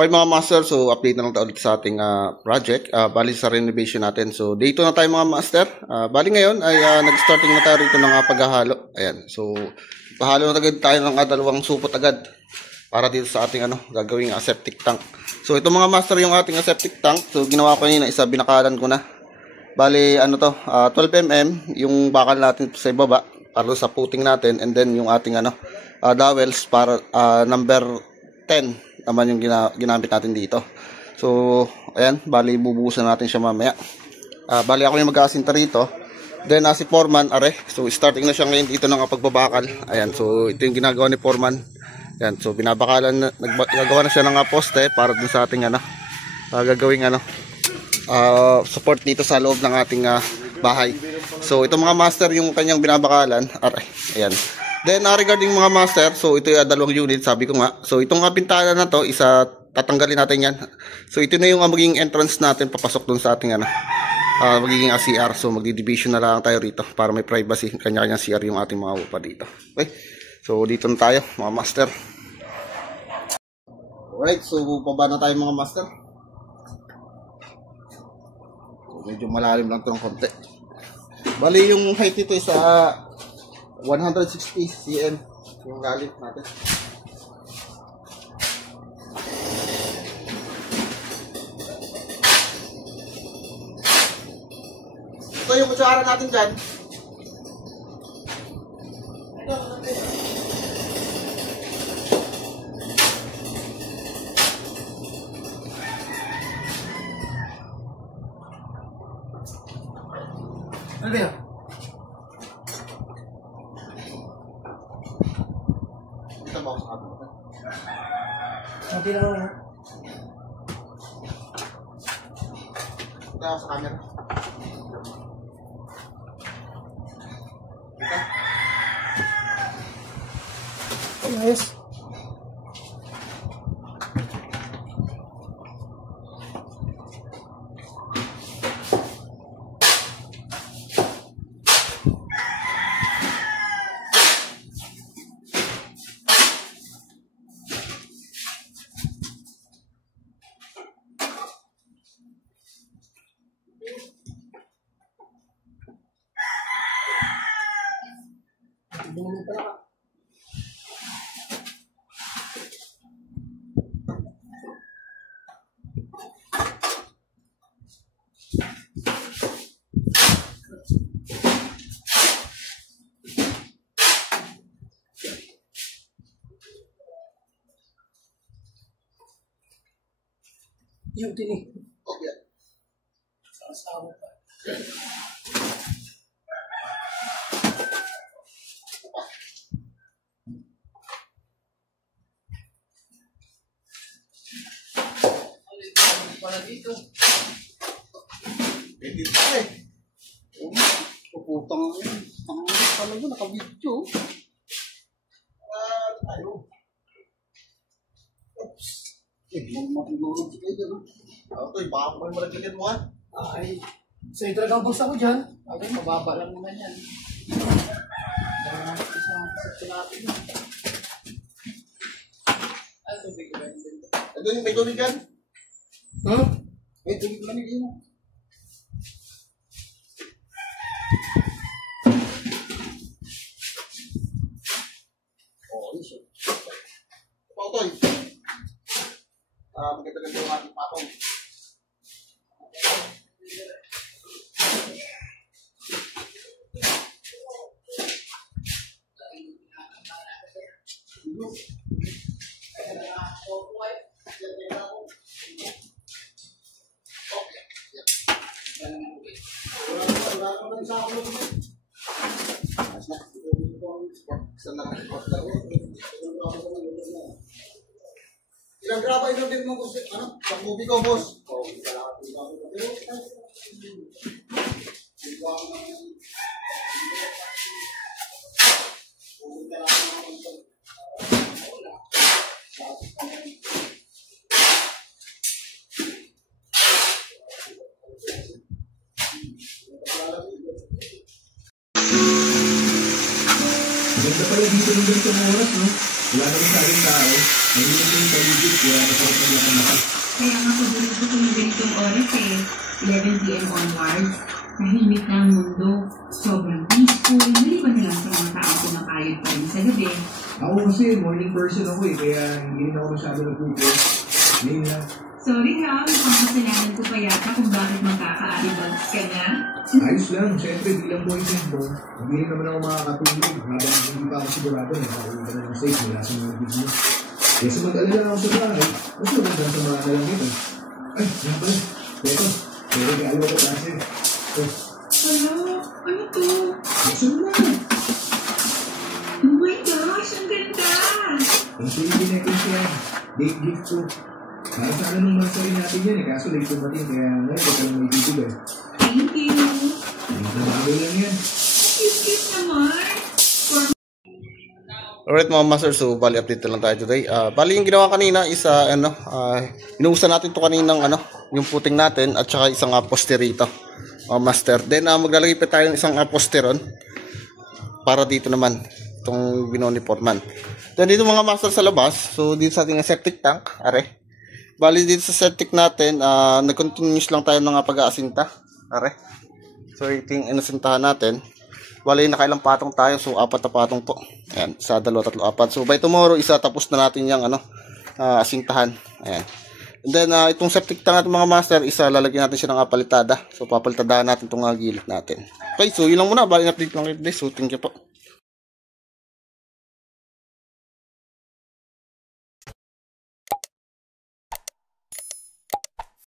Okay mga master, so update na lang tayo ulit sa ating project. Bali sa renovation natin. So dito na tayo mga master. Bali ngayon ay nag-starting na tayo rito ng paghahalo. Ayan. So pahalo na agad tayo ng dalawang supot agad para dito sa ating gagawing septic tank. So ito mga master yung ating septic tank. So ginawa ko kanina, isa binakalan ko na. Bali 12 mm yung bakal natin sa ibaba para sa puting natin, and then yung ating dowels para number 10 naman yung ginamit natin dito. So ayan, bali bubuhusan natin siya mamaya. Bali ako yung mag-aasinta rito. Then si Foreman are. So starting na siya ngayon dito ng pagbabakal. Ayan, so ito yung ginagawa ni Foreman. Ayan, so binabakalan, nagagawa na siya ng poste para dun sa ating gagawing support dito sa loob ng ating bahay. So ito mga master yung kanyang binabakalan. Ayan. Then regarding mga master, so ito yung dalawang unit, sabi ko nga. So itong pintana na to, tatanggalin natin yan. So ito na yung magiging entrance natin papasok dun sa ating magiging CR. So magdi-division na lang tayo rito para may privacy. Kanya-kanya CR yung ating mga upa dito. Okay. So dito na tayo mga master. Alright, so pababa na tayo mga master. So, medyo malalim lang ito ng konti. Bali yung height nito is 160 cm yung lalim natin. Ito yung kutsara natin dyan. Ano ba yun? Ito ba ako sa camera? Hindi na lang. Ito ako sa camera. Ito? Yes. Bumili pala ka. Yung tini. Okay. Sasawa pa. Para dito. Pwede pa eh. Puputang ako yun. Ang talaga naka-video. Tayo. Oops. Hindi mo matulog kayo dyan. Ito eh, baka mo yung malagyan mo Ay, so ito lang ang bulsa ko dyan. Ay, mababa lang naman yan. Dahil natin sa natin. Ano tubig ko ba yun? Ito yung may tubig dyan? May tubig ba nila mo? Oo, iso. Pautoy. Maganda-ganda yung ating patong. Ilang graba ito din mo gusto? Pang movie ko, boss? Ganda pala dito ng ganitong oras, no? Wala na rin sa ating tao. Nahilin ko yung paligid, kaya masarap na lakan-lakan. Kaya nga paborito ko yung ganitong oras 11 p.m. onwards. Tahimik na ang mundo. Sobrang peaceful. Maliban na lang sa mga tao kumapayod pa rin sa gabi. Ako kasi, morning person ako kaya hindi rin ako masyado nag-prepare. Ngayon lang. Sorry ha, mukhang kasalanan ko pa yata kung bakit magkaka-alibags ka na. Ayos lang, syempre bilang boyfriend mo, hindi rin naman ako makakatulog habang hindi pa ako sigurado na nakauwi ka na ng safe mula sa mga video. Kaya sa mag-alala ako sa bahay, mas maganda sa mga nalang kita. Ay, yan pala. Ito, may regalo ko kasi. Hello? Ano to? Buksan mo na. Oh my gosh, ang ganda! Ang silipin necklace yan. Date gift ko. Para sa anong masarin natin yan kaso late tumating kaya ngayon ito lang may bibigay. Thank you! Ang bagay lang yan. Cute naman! Alright mga master, so bali update na lang tayo today. Bali yung ginawa kanina is inuusan natin to kaninang yung puting natin at saka isang poste rito. Master. Then maglalagay pa tayo ng isang poste ron para dito naman itong binoni Foreman. Then dito mga master sa labas, so dito sa ating septic tank, are. Bali dito sa septic natin, nag-continuous lang tayo ng pag-aasinta, are. So ito yung inasintahan natin. Bali nakailang patong tayo, so 4 na patong po. Ayan, 1, 2, 3, 4. So by tomorrow, tapos na natin yung asintahan. Ayan. And then itong septic tank natin mga master, lalagyan natin siya ng palitada. So papalitadahan natin itong gilid natin. Okay, so yun lang muna. Bali update lang kayo today. So thank you po.